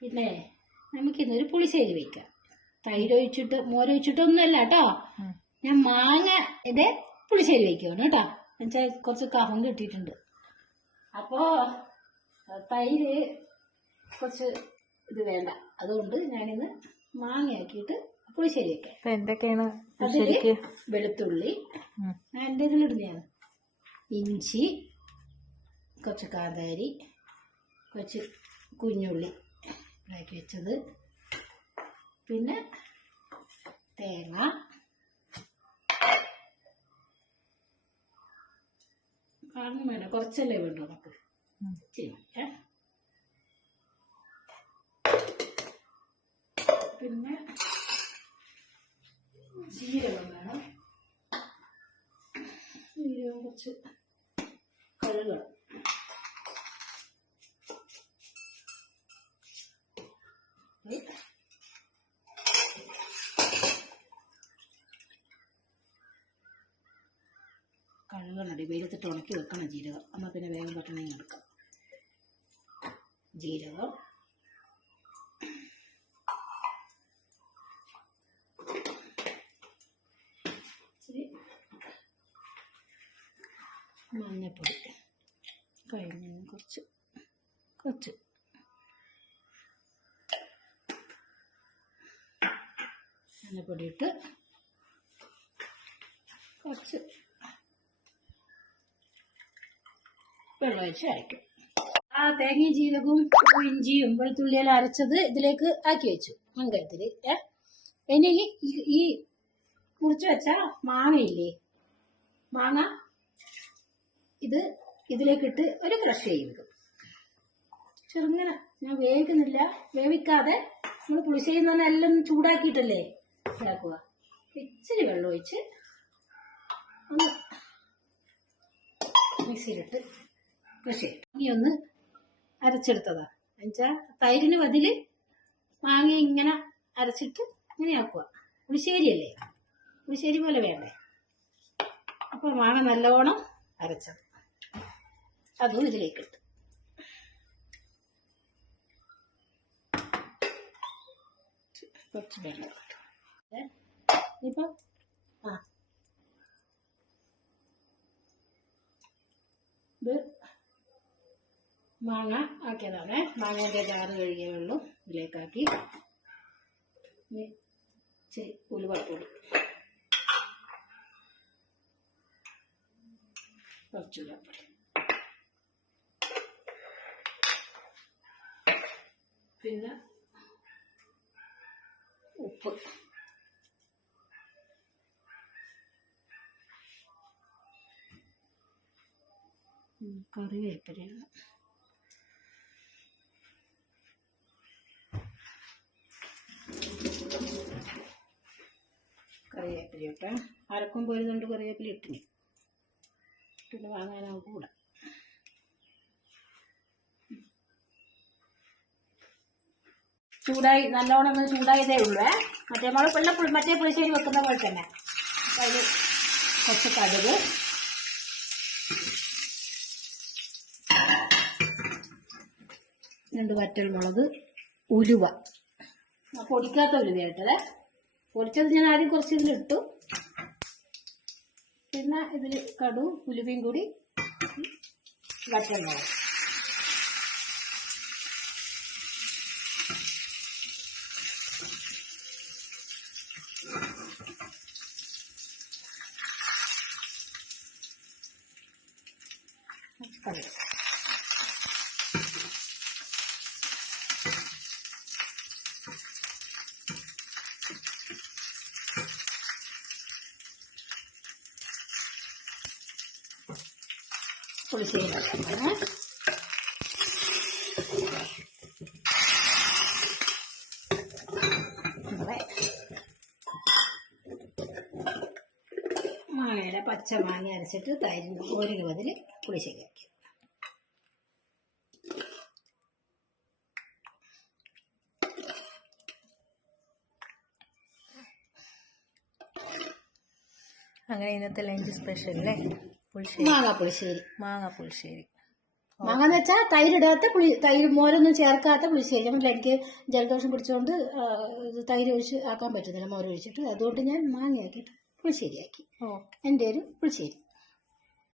പിന്നെ നമുക്കിന്നൊരു പുളിശ്ശേരി വെക്കാം. തൈര് ഒഴിച്ചിട്ട് മോരൊഴിച്ചിട്ടൊന്നുമല്ല കേട്ടോ. ഞാൻ മാങ്ങ ഇത് പുളിശ്ശേരി വയ്ക്കുകയാണ് കേട്ടോ. എന്നുവെച്ചാൽ കുറച്ച് കഫം കിട്ടിയിട്ടുണ്ട്. അപ്പോൾ തൈര് കുറച്ച് ഇത് വേണ്ട, അതുകൊണ്ട് ഞാനിന്ന് മാങ്ങയാക്കിയിട്ട് പുളിശ്ശേരി വെക്കാം. എന്തൊക്കെയാണ് അതിൽ വെളുത്തുള്ളി എൻ്റെ ഇതിലിടുന്നതാണ്, ഇഞ്ചി, കുറച്ച് കാന്താരി, കുറച്ച് കുഞ്ഞുള്ളി ഉണ്ടാക്കി വെച്ചത്, പിന്നെ തേങ്ങ, കാണും വേണ്ട, കുറച്ചല്ലേ വേണ്ടു നമുക്ക്. ശരി. പിന്നെ ജീരകം വേണം, ജീരകം കുറച്ച് കഴുകണം. കഴുകണടി, വെയിലത്തിട്ട് ഉണക്കി വെക്കണം ജീരകം, എന്നാൽ പിന്നെ വേഗം പെട്ടെന്ന് എടുക്കാം. ജീരകം, ഇച്ചിരി മഞ്ഞപ്പൊടി, കഴിഞ്ഞ കുറച്ച് മഞ്ഞപ്പൊടി ഇട്ട് കുറച്ച് വെള്ളം ഒഴിച്ച് അരയ്ക്കും. ആ തേങ്ങയും ജീരകവും ഇഞ്ചിയും വെളുത്തുള്ളിയെല്ലാം അരച്ചത് ഇതിലേക്ക് ആക്കി വെച്ചു മൺകലത്തിൽ. ഇനി ഈ മുറിച്ച് വെച്ച മാങ്ങയില്ലേ, മാങ്ങ ഇതിലേക്കിട്ട് ഒരു ക്രഷ് ചെയ്യും. ചെറുങ്ങനെ, ഞാൻ വേവിക്കുന്നില്ല, വേവിക്കാതെ നമ്മൾ പുളിശ്ശേരി എന്ന് പറഞ്ഞാൽ എല്ലാം ചൂടാക്കിയിട്ടല്ലേ ഇതാക്കുക. ഇച്ചിരി വെള്ളം ഒഴിച്ച് ഒന്ന് മിക്സിയിലിട്ട് ക്രഷ് ചെയ്യും. ഇനി ഒന്ന് അരച്ചെടുത്തതാ, എന്നുവെച്ചാൽ തൈരിന് ബതില് മാങ്ങ ഇങ്ങനെ അരച്ചിട്ട് ഇങ്ങനെയാക്കുക. പുളിശ്ശേരിയല്ലേ, പുളിശ്ശേരി പോലെ വേണ്ടേ. അപ്പോൾ മാങ്ങ നല്ലോണം അരച്ചത് അതും ഇതിലേക്കിട്ട് കുറച്ച് വെള്ളം ഇപ്പം ഇത് മാങ്ങ ആക്കിയതാണ്. മാങ്ങേൻ്റെ ചാറ് കഴുകിയ വെള്ളം ഇതിലേക്കാക്കി ഉലുവപ്പൊടി കുറച്ച് ഉലുവപ്പൊടി, പിന്നെ ഉപ്പ്, കറിവേപ്പിലയാണ്, കറിവേപ്പില ഇട്ട് അരക്കുമ്പോൾ ഒരു കൊണ്ട് കറിവേപ്പില ഇട്ടിന് പിന്നെ വാങ്ങാനാവും കൂടെ. ചൂടായി, നല്ലോണം ഒന്ന് ചൂടായതേ ഉള്ളൂ. മറ്റേ പുളിശ്ശേരി വെക്കുന്ന പോലെ തന്നെ. അതിൽ കുറച്ച് കടുക്, രണ്ട് വറ്റൽമുളക്, ഉലുവ, പൊടിക്കാത്ത ഉലുവയായിട്ടത്. പൊടിച്ചത് ഞാൻ ആദ്യം കുറച്ച് ഇതിലിട്ടു, പിന്നെ ഇതിൽ കടുവും ഉലുവയും കൂടി വറ്റൽമുളക്. പുളിശ്ശേരി മാങ്ങയുടെ പച്ച മാങ്ങ അരച്ചിട്ട് തൈരിന് ഒരു ബതിൽ പുളിശ്ശേരി ആക്കി. അങ്ങനെ ഇന്നത്തെ ലഞ്ച് സ്പെഷ്യൽ അല്ലേ, പുളിശ്ശേരി, മാങ്ങ പുളിശ്ശേരി. മാങ്ങ പുളിശ്ശേരി. മാങ്ങ എന്ന് വെച്ചാൽ തൈരിടാത്ത തൈര് മോരൊന്നും ചേർക്കാത്ത പുളിശ്ശേരി. എനിക്ക് ജലദോഷം പിടിച്ചുകൊണ്ട് തൈര് ഒഴിച്ച് ആക്കാൻ പറ്റുന്നില്ല മോരൊഴിച്ചിട്ട്. അതുകൊണ്ട് ഞാൻ മാങ്ങയാക്കിയിട്ട് പുളിശ്ശേരിയാക്കി. എൻ്റെ ഒരു പുളിശ്ശേരി.